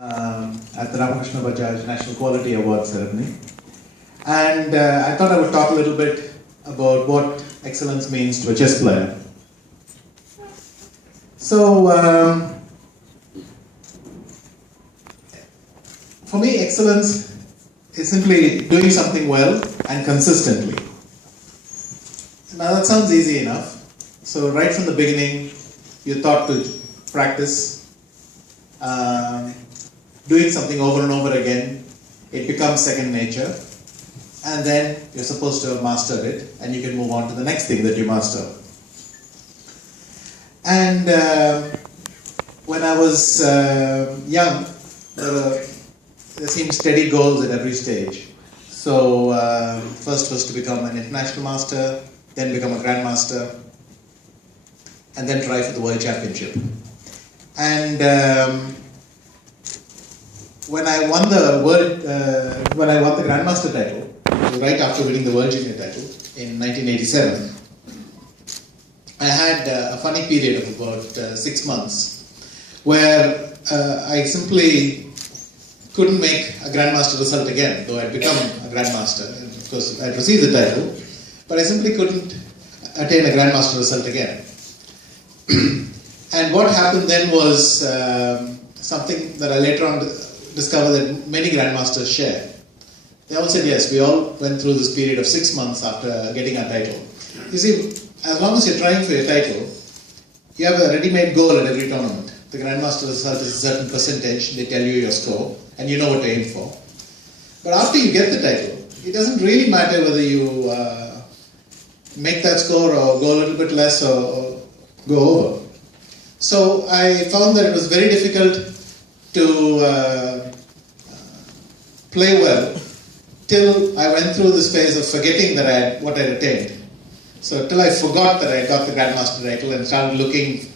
At the Ramakrishna Bajaj National Quality Award ceremony. And I thought I would talk a little bit about what excellence means to a chess player. So, for me, excellence is simply doing something well and consistently. Now that sounds easy enough. So right from the beginning, you're taught to practice, doing something over and over again. It becomes second nature, and then you're supposed to have mastered it, and you can move on to the next thing that you master. And when I was young, there seemed steady goals at every stage. So first was to become an international master, then become a grandmaster, and then try for the world championship. And when I won the grandmaster title, right after winning the world junior title in 1987, I had a funny period of about 6 months where I simply couldn't make a grandmaster result again, though I'd become a grandmaster, and of course I'd received the title, but I simply couldn't attain a grandmaster result again. And what happened then was something that I later on discovered that many grandmasters share. They all said, yes, we all went through this period of 6 months after getting our title. You see, as long as you're trying for your title, you have a ready-made goal at every tournament. The grandmaster result is a certain percentage, they tell you your score, and you know what to aim for. But after you get the title, it doesn't really matter whether you make that score or go a little bit less or go over. So I found that it was very difficult to play well till I went through this phase of forgetting that what I'd attained. So till I forgot that I got the grandmaster title and started looking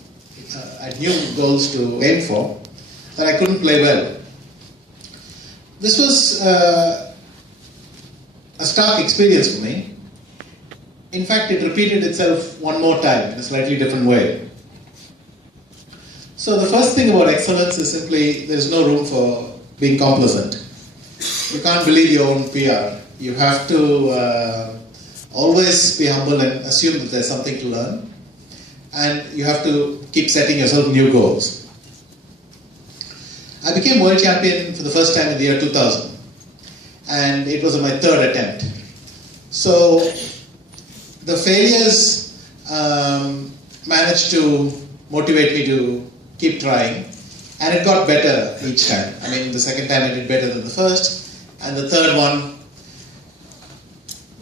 at new goals to aim for, that I couldn't play well. This was a stark experience for me. In fact, it repeated itself one more time in a slightly different way. So the first thing about excellence is simply there's no room for being complacent. You can't believe your own PR. You have to always be humble and assume that there's something to learn. And you have to keep setting yourself new goals. I became world champion for the first time in the year 2000. And it was my third attempt. So the failures managed to motivate me to keep trying, and it got better each time. I mean, the second time I did better than the first, and the third one,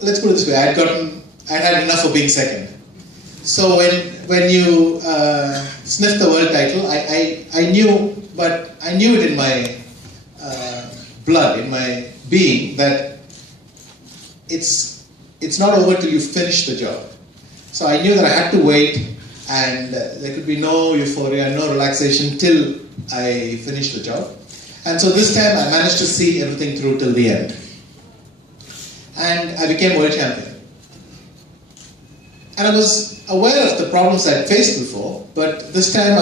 let's put it this way, I'd had enough of being second. So when you sniffed the world title, I knew, but I knew it in my blood, in my being, that it's not over till you finish the job. So I knew that I had to wait, and there could be no euphoria, no relaxation till I finished the job. And so this time I managed to see everything through till the end. And I became world champion. And I was aware of the problems I'd faced before, but this time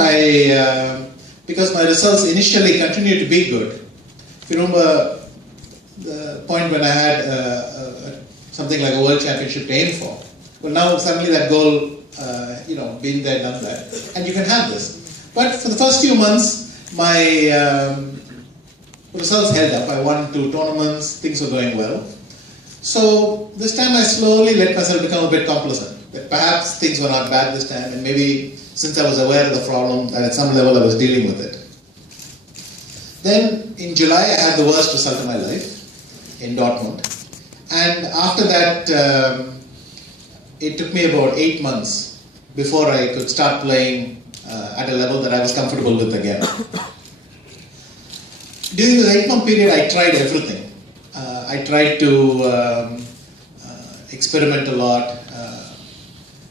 because my results initially continued to be good. If you remember the point when I had something like a world championship to aim for, well, now suddenly that goal, being there, done that, and you can have this. But for the first few months, my results held up. I won 2 tournaments, things were going well. So this time I slowly let myself become a bit complacent, that perhaps things were not bad this time, and maybe since I was aware of the problem, that at some level I was dealing with it. Then in July I had the worst result of my life in Dortmund, and after that it took me about 8 months before I could start playing at a level that I was comfortable with again. During this 8-month period, I tried everything. I tried to experiment a lot.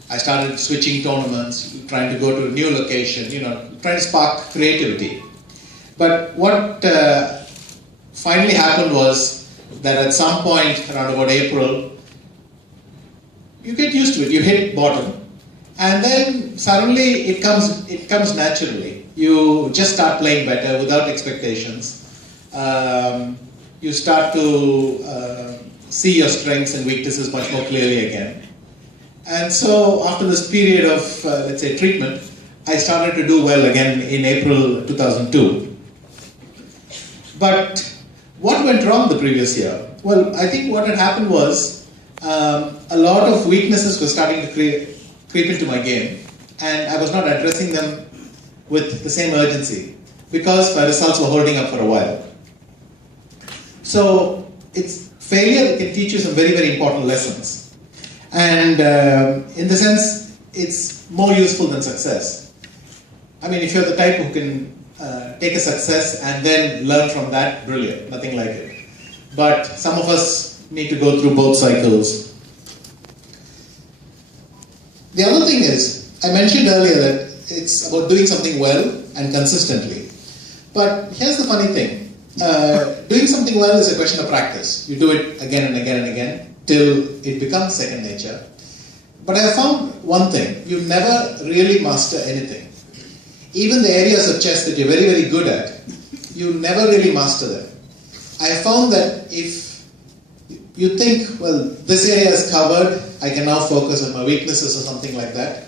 I started switching tournaments, trying to go to a new location, trying to spark creativity. But what finally happened was that at some point around about April, you get used to it, you hit bottom, and then suddenly it comes naturally. you just start playing better without expectations. You start to see your strengths and weaknesses much more clearly again. And so after this period of, let's say, treatment, I started to do well again in April 2002. But what went wrong the previous year? Well, I think what had happened was a lot of weaknesses were starting to creep into my game, and I was not addressing them with the same urgency because my results were holding up for a while. So it's failure can teach you some very, very important lessons. And in the sense, it's more useful than success. I mean, if you're the type who can take a success and then learn from that, brilliant, nothing like it. But some of us need to go through both cycles. The other thing is, I mentioned earlier that it's about doing something well and consistently. But here's the funny thing. Doing something well is a question of practice. You do it again and again and again till it becomes second nature. But I have found one thing. You never really master anything. Even the areas of chess that you're very, very good at, you never really master them. I have found that if you think, well, this area is covered, I can now focus on my weaknesses or something like that,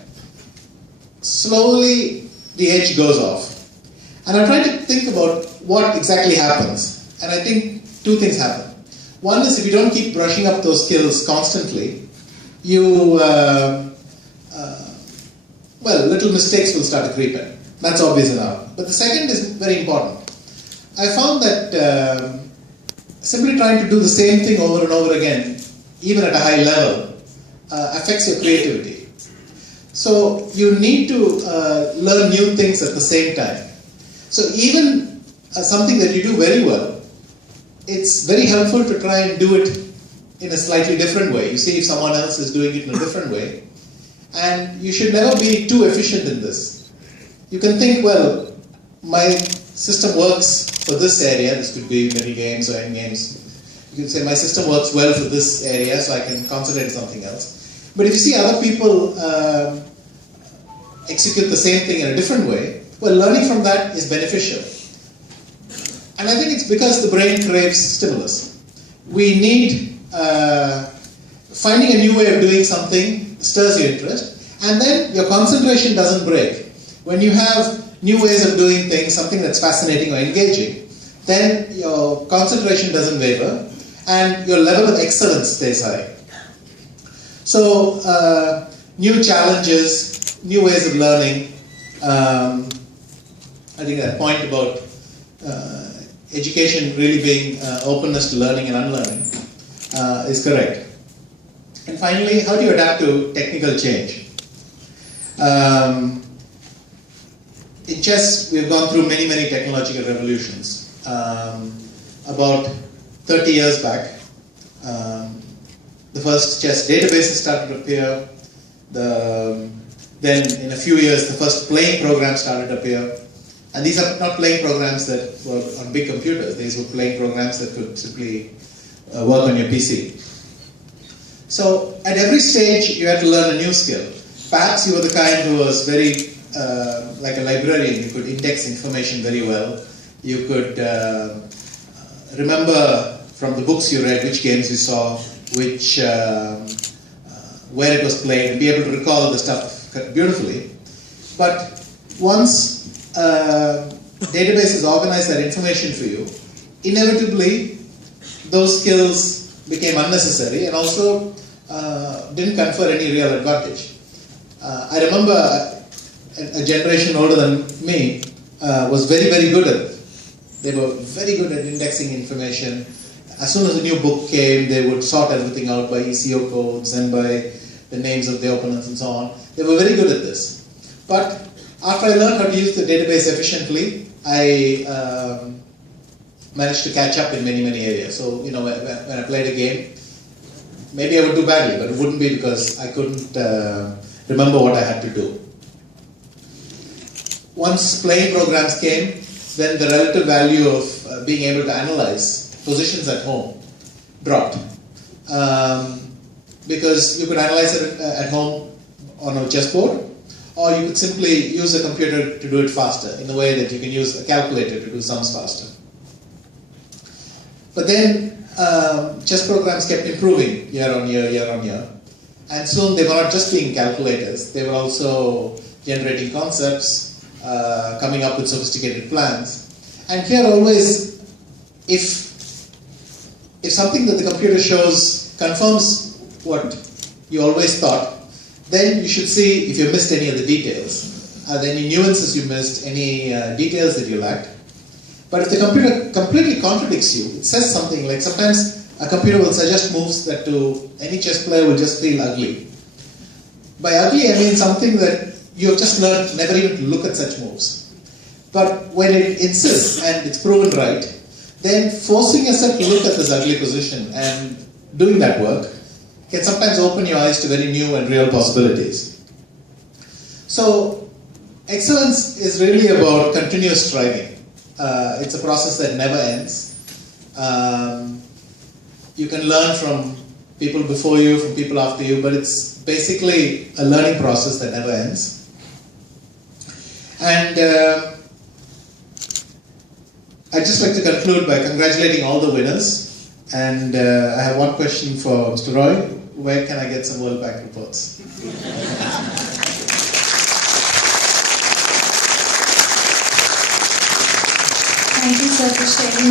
slowly the edge goes off. And I'm trying to think about what exactly happens. And I think two things happen. One is if you don't keep brushing up those skills constantly, you, well, little mistakes will start to creep in. That's obvious enough. But the second is very important. I found that simply trying to do the same thing over and over again, even at a high level, affects your creativity. So you need to learn new things at the same time. So even something that you do very well, it's very helpful to try and do it in a slightly different way. You see if someone else is doing it in a different way. And you should never be too efficient in this. You can think, well, my system works for this area. This could be mini games or end games. You can say my system works well for this area, so I can concentrate on something else. But if you see other people execute the same thing in a different way, well, learning from that is beneficial. And I think it's because the brain craves stimulus. We need, finding a new way of doing something stirs your interest, and then your concentration doesn't break. When you have new ways of doing things, something that's fascinating or engaging, then your concentration doesn't waver, and your level of excellence stays high. So, new challenges, new ways of learning. I think that point about education really being openness to learning and unlearning is correct. And finally, how do you adapt to technical change? In chess, we've gone through many, many technological revolutions. About 30 years back, the first chess databases started to appear. Then, in a few years, the first playing programs started to appear. And these are not playing programs that were on big computers. These were playing programs that could simply work on your PC. So, at every stage, you had to learn a new skill. Perhaps you were the kind who was very like a librarian. You could index information very well. You could remember from the books you read which games you saw, which where it was played, and be able to recall the stuff beautifully. But once databases organize that information for you, inevitably those skills became unnecessary and also didn't confer any real advantage. I remember a generation older than me was very, very good at it. They were very good at indexing information. As soon as a new book came, they would sort everything out by ECO codes and by the names of the opponents and so on. They were very good at this. But after I learned how to use the database efficiently, I managed to catch up in many, many areas. So, you know, when I played a game, maybe I would do badly, but it wouldn't be because I couldn't remember what I had to do. Once playing programs came, then the relative value of being able to analyze positions at home dropped. Because you could analyze it at home on a chessboard, or you could simply use a computer to do it faster, in the way that you can use a calculator to do sums faster. But then chess programs kept improving year on year, and soon they were not just being calculators, they were also generating concepts, coming up with sophisticated plans. And here always, if something that the computer shows confirms what you always thought, then you should see if you missed any of the details. Are there any nuances you missed, any details that you lacked? But if the computer completely contradicts you, it says something like, sometimes a computer will suggest moves that to any chess player will just feel ugly. By ugly, I mean something that you have just learned never even to look at such moves. But when it insists and it's proven right, then forcing yourself to look at this ugly position and doing that work can sometimes open your eyes to very new and real possibilities. So, excellence is really about continuous striving. It's a process that never ends. You can learn from people before you, from people after you, but it's basically a learning process that never ends. And I'd just like to conclude by congratulating all the winners. And I have one question for Mr. Roy. Where can I get some World Bank reports? Thank you, sir, for sharing.